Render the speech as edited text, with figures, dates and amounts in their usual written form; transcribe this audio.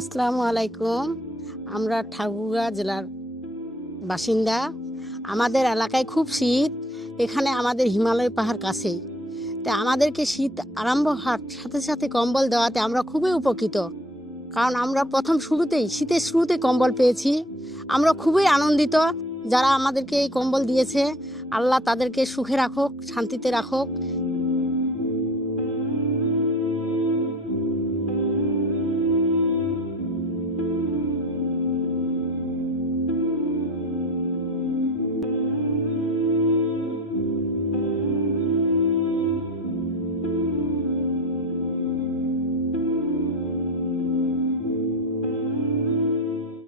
আসসালামু আলাইকুম। আমরা ঠাকুরগাঁ জেলার বাসিন্দা। আমাদের এলাকায় খুব শীত। এখানে আমাদের হিমালয় পাহাড় কাছেই। তা আমাদেরকে শীত আরম্ভ হওয়ার সাথে সাথে কম্বল দেওয়াতে আমরা খুবই উপকৃত। কারণ আমরা প্রথম শুরুতেই শীতের শুরুতে কম্বল পেয়েছি। আমরা খুবই আনন্দিত। যারা আমাদেরকে এই কম্বল দিয়েছে, আল্লাহ তাদেরকে সুখে রাখুক, শান্তিতে রাখুক।